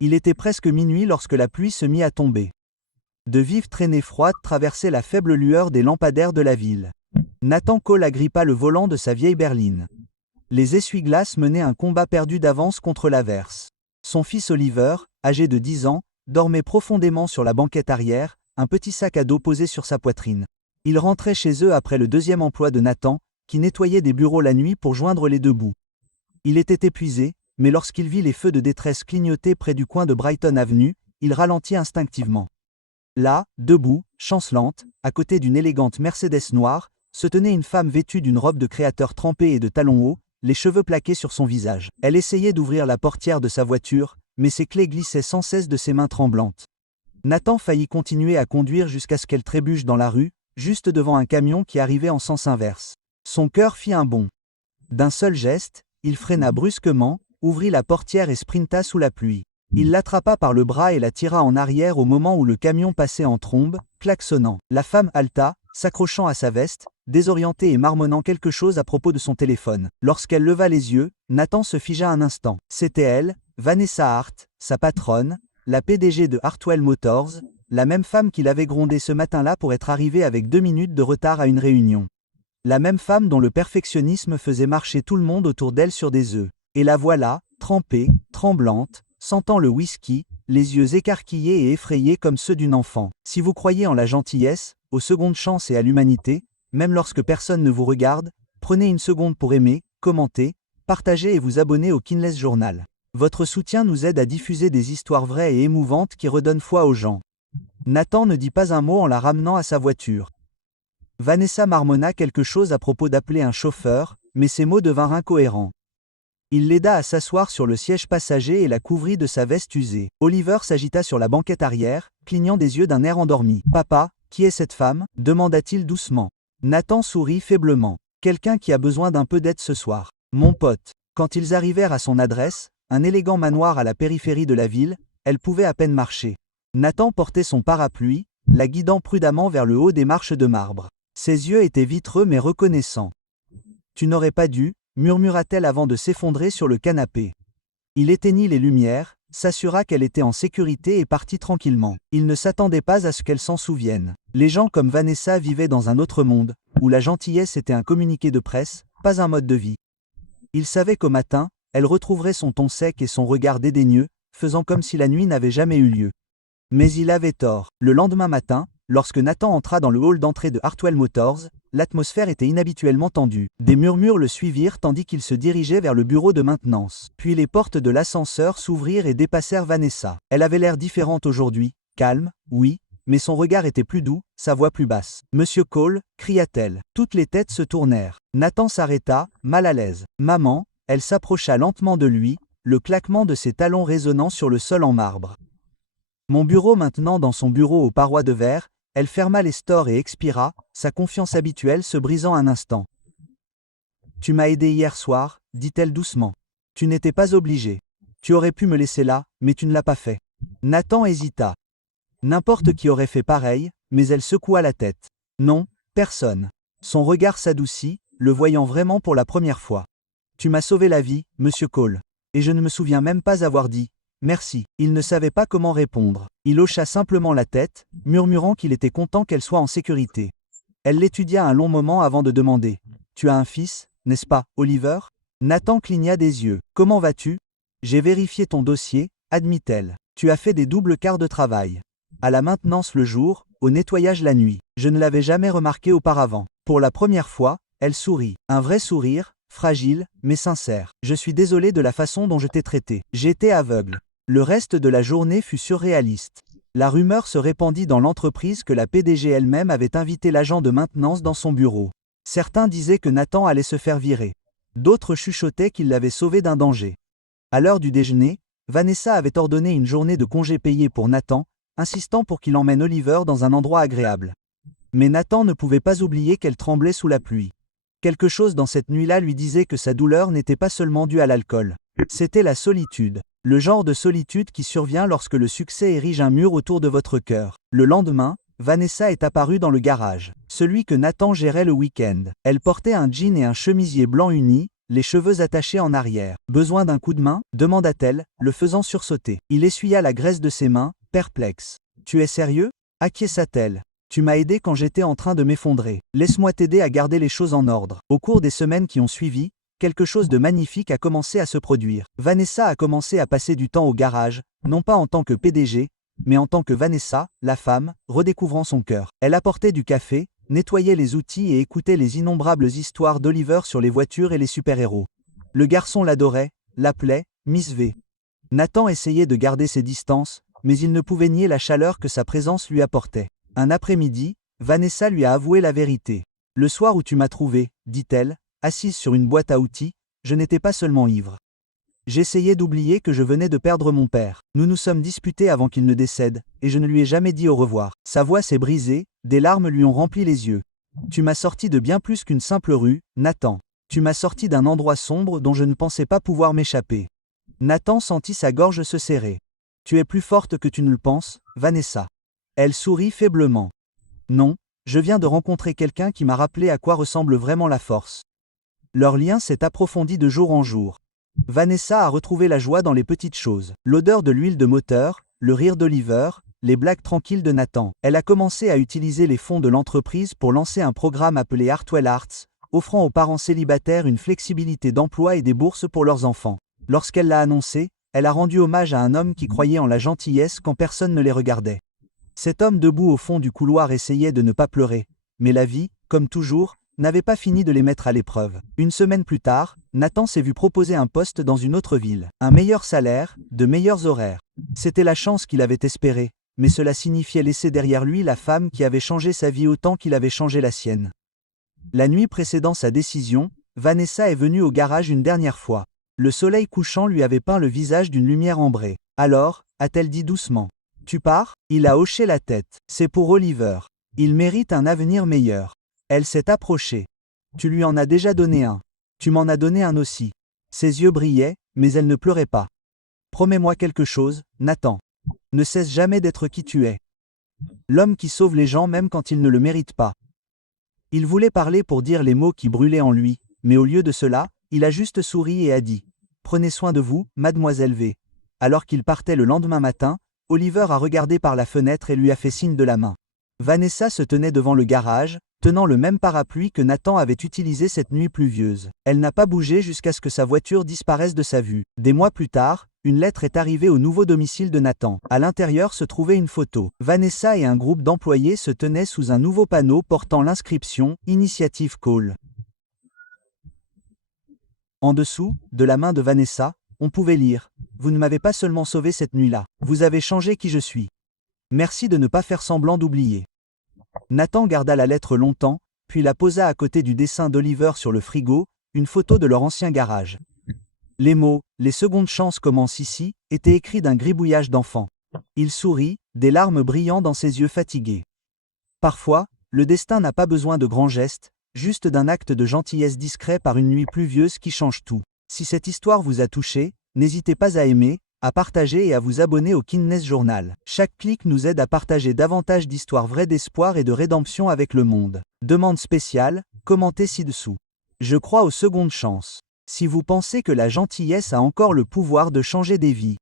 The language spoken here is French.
Il était presque minuit lorsque la pluie se mit à tomber. De vives traînées froides traversaient la faible lueur des lampadaires de la ville. Nathan Cole agrippa le volant de sa vieille berline. Les essuie-glaces menaient un combat perdu d'avance contre l'averse. Son fils Oliver, âgé de 10 ans, dormait profondément sur la banquette arrière, un petit sac à dos posé sur sa poitrine. Ils rentraient chez eux après le deuxième emploi de Nathan, qui nettoyait des bureaux la nuit pour joindre les deux bouts. Il était épuisé, mais lorsqu'il vit les feux de détresse clignoter près du coin de Brighton Avenue, il ralentit instinctivement. Là, debout, chancelante, à côté d'une élégante Mercedes noire, se tenait une femme vêtue d'une robe de créateur trempée et de talons hauts, les cheveux plaqués sur son visage. Elle essayait d'ouvrir la portière de sa voiture, mais ses clés glissaient sans cesse de ses mains tremblantes. Nathan faillit continuer à conduire jusqu'à ce qu'elle trébuche dans la rue, juste devant un camion qui arrivait en sens inverse. Son cœur fit un bond. D'un seul geste, il freina brusquement, ouvrit la portière et sprinta sous la pluie. Il l'attrapa par le bras et la tira en arrière au moment où le camion passait en trombe, klaxonnant. La femme halta, s'accrochant à sa veste, désorientée et marmonnant quelque chose à propos de son téléphone. Lorsqu'elle leva les yeux, Nathan se figea un instant. C'était elle, Vanessa Hart, sa patronne, la PDG de Hartwell Motors, la même femme qu'il avait grondée ce matin-là pour être arrivée avec 2 minutes de retard à une réunion. La même femme dont le perfectionnisme faisait marcher tout le monde autour d'elle sur des œufs. Et la voilà, trempée, tremblante, sentant le whisky, les yeux écarquillés et effrayés comme ceux d'une enfant. Si vous croyez en la gentillesse, aux secondes chances et à l'humanité, même lorsque personne ne vous regarde, prenez une seconde pour aimer, commenter, partager et vous abonner au Kinless Journal. Votre soutien nous aide à diffuser des histoires vraies et émouvantes qui redonnent foi aux gens. Nathan ne dit pas un mot en la ramenant à sa voiture. Vanessa marmonna quelque chose à propos d'appeler un chauffeur, mais ses mots devinrent incohérents. Il l'aida à s'asseoir sur le siège passager et la couvrit de sa veste usée. Oliver s'agita sur la banquette arrière, clignant des yeux d'un air endormi. « Papa, qui est cette femme » demanda-t-il doucement. Nathan sourit faiblement. « Quelqu'un qui a besoin d'un peu d'aide ce soir. Mon pote. » Quand ils arrivèrent à son adresse, un élégant manoir à la périphérie de la ville, elle pouvait à peine marcher. Nathan portait son parapluie, la guidant prudemment vers le haut des marches de marbre. Ses yeux étaient vitreux mais reconnaissants. « Tu n'aurais pas dû » murmura-t-elle avant de s'effondrer sur le canapé. Il éteignit les lumières, s'assura qu'elle était en sécurité et partit tranquillement. Il ne s'attendait pas à ce qu'elle s'en souvienne. Les gens comme Vanessa vivaient dans un autre monde, où la gentillesse était un communiqué de presse, pas un mode de vie. Il savait qu'au matin, elle retrouverait son ton sec et son regard dédaigneux, faisant comme si la nuit n'avait jamais eu lieu. Mais il avait tort. Le lendemain matin, lorsque Nathan entra dans le hall d'entrée de Hartwell Motors, l'atmosphère était inhabituellement tendue. Des murmures le suivirent tandis qu'il se dirigeait vers le bureau de maintenance. Puis les portes de l'ascenseur s'ouvrirent et dépassèrent Vanessa. Elle avait l'air différente aujourd'hui, calme, oui, mais son regard était plus doux, sa voix plus basse. « Monsieur Cole » cria-t-elle. Toutes les têtes se tournèrent. Nathan s'arrêta, mal à l'aise. « Maman » elle s'approcha lentement de lui, le claquement de ses talons résonnant sur le sol en marbre. Mon bureau maintenant dans son bureau aux parois de verre, elle ferma les stores et expira, sa confiance habituelle se brisant un instant. « Tu m'as aidé hier soir » dit-elle doucement. « Tu n'étais pas obligé. Tu aurais pu me laisser là, mais tu ne l'as pas fait. » Nathan hésita. N'importe qui aurait fait pareil, mais elle secoua la tête. « Non, personne. » Son regard s'adoucit, le voyant vraiment pour la première fois. « Tu m'as sauvé la vie, Monsieur Cole. Et je ne me souviens même pas avoir dit « merci ». Il ne savait pas comment répondre. Il hocha simplement la tête, murmurant qu'il était content qu'elle soit en sécurité. Elle l'étudia un long moment avant de demander « Tu as un fils, n'est-ce pas, Oliver ?» Nathan cligna des yeux. « Comment vas-tu ? J'ai vérifié ton dossier, admit-elle. Tu as fait des doubles quarts de travail. À la maintenance le jour, au nettoyage la nuit. Je ne l'avais jamais remarqué auparavant. » Pour la première fois, elle sourit. Un vrai sourire, fragile, mais sincère. « Je suis désolé de la façon dont je t'ai traité. J'étais aveugle. » Le reste de la journée fut surréaliste. La rumeur se répandit dans l'entreprise que la PDG elle-même avait invité l'agent de maintenance dans son bureau. Certains disaient que Nathan allait se faire virer. D'autres chuchotaient qu'il l'avait sauvé d'un danger. À l'heure du déjeuner, Vanessa avait ordonné une journée de congé payé pour Nathan, insistant pour qu'il emmène Oliver dans un endroit agréable. Mais Nathan ne pouvait pas oublier qu'elle tremblait sous la pluie. Quelque chose dans cette nuit-là lui disait que sa douleur n'était pas seulement due à l'alcool. C'était la solitude. Le genre de solitude qui survient lorsque le succès érige un mur autour de votre cœur. Le lendemain, Vanessa est apparue dans le garage. Celui que Nathan gérait le week-end. Elle portait un jean et un chemisier blanc uni, les cheveux attachés en arrière. Besoin d'un coup de main demanda-t-elle, le faisant sursauter. Il essuya la graisse de ses mains, perplexe. Tu es sérieux acquiesça-t-elle. Tu m'as aidé quand j'étais en train de m'effondrer. Laisse-moi t'aider à garder les choses en ordre. Au cours des semaines qui ont suivi, quelque chose de magnifique a commencé à se produire. Vanessa a commencé à passer du temps au garage, non pas en tant que PDG, mais en tant que Vanessa, la femme, redécouvrant son cœur. Elle apportait du café, nettoyait les outils et écoutait les innombrables histoires d'Oliver sur les voitures et les super-héros. Le garçon l'adorait, l'appelait Miss V. Nathan essayait de garder ses distances, mais il ne pouvait nier la chaleur que sa présence lui apportait. Un après-midi, Vanessa lui a avoué la vérité. Le soir où tu m'as trouvé, dit-elle, assise sur une boîte à outils, je n'étais pas seulement ivre. J'essayais d'oublier que je venais de perdre mon père. Nous nous sommes disputés avant qu'il ne décède, et je ne lui ai jamais dit au revoir. Sa voix s'est brisée, des larmes lui ont rempli les yeux. Tu m'as sorti de bien plus qu'une simple rue, Nathan. Tu m'as sorti d'un endroit sombre dont je ne pensais pas pouvoir m'échapper. Nathan sentit sa gorge se serrer. Tu es plus forte que tu ne le penses, Vanessa. Elle sourit faiblement. Non, je viens de rencontrer quelqu'un qui m'a rappelé à quoi ressemble vraiment la force. Leur lien s'est approfondi de jour en jour. Vanessa a retrouvé la joie dans les petites choses. L'odeur de l'huile de moteur, le rire d'Oliver, les blagues tranquilles de Nathan. Elle a commencé à utiliser les fonds de l'entreprise pour lancer un programme appelé Hartwell Arts, offrant aux parents célibataires une flexibilité d'emploi et des bourses pour leurs enfants. Lorsqu'elle l'a annoncé, elle a rendu hommage à un homme qui croyait en la gentillesse quand personne ne les regardait. Cet homme debout au fond du couloir essayait de ne pas pleurer, mais la vie, comme toujours, n'avait pas fini de les mettre à l'épreuve. Une semaine plus tard, Nathan s'est vu proposer un poste dans une autre ville. Un meilleur salaire, de meilleurs horaires. C'était la chance qu'il avait espérée, mais cela signifiait laisser derrière lui la femme qui avait changé sa vie autant qu'il avait changé la sienne. La nuit précédant sa décision, Vanessa est venue au garage une dernière fois. Le soleil couchant lui avait peint le visage d'une lumière ambrée. Alors, a-t-elle dit doucement. Tu pars ? Il a hoché la tête. C'est pour Oliver. Il mérite un avenir meilleur. Elle s'est approchée. Tu lui en as déjà donné un. Tu m'en as donné un aussi. Ses yeux brillaient, mais elle ne pleurait pas. Promets-moi quelque chose, Nathan. Ne cesse jamais d'être qui tu es. L'homme qui sauve les gens même quand ils ne le méritent pas. Il voulait parler pour dire les mots qui brûlaient en lui, mais au lieu de cela, il a juste souri et a dit « Prenez soin de vous, mademoiselle V. » Alors qu'il partait le lendemain matin, Oliver a regardé par la fenêtre et lui a fait signe de la main. Vanessa se tenait devant le garage, tenant le même parapluie que Nathan avait utilisé cette nuit pluvieuse. Elle n'a pas bougé jusqu'à ce que sa voiture disparaisse de sa vue. Des mois plus tard, une lettre est arrivée au nouveau domicile de Nathan. À l'intérieur se trouvait une photo. Vanessa et un groupe d'employés se tenaient sous un nouveau panneau portant l'inscription « Initiative Call ». En dessous, de la main de Vanessa, on pouvait lire « Vous ne m'avez pas seulement sauvé cette nuit-là, vous avez changé qui je suis. Merci de ne pas faire semblant d'oublier. » Nathan garda la lettre longtemps, puis la posa à côté du dessin d'Oliver sur le frigo, une photo de leur ancien garage. Les mots « Les secondes chances commencent ici » étaient écrits d'un gribouillage d'enfant. Il sourit, des larmes brillant dans ses yeux fatigués. Parfois, le destin n'a pas besoin de grands gestes, juste d'un acte de gentillesse discret par une nuit pluvieuse qui change tout. Si cette histoire vous a touché, n'hésitez pas à aimer, à partager et à vous abonner au Kindness Journal. Chaque clic nous aide à partager davantage d'histoires vraies d'espoir et de rédemption avec le monde. Demande spéciale, commentez ci-dessous. Je crois aux secondes chances. Si vous pensez que la gentillesse a encore le pouvoir de changer des vies,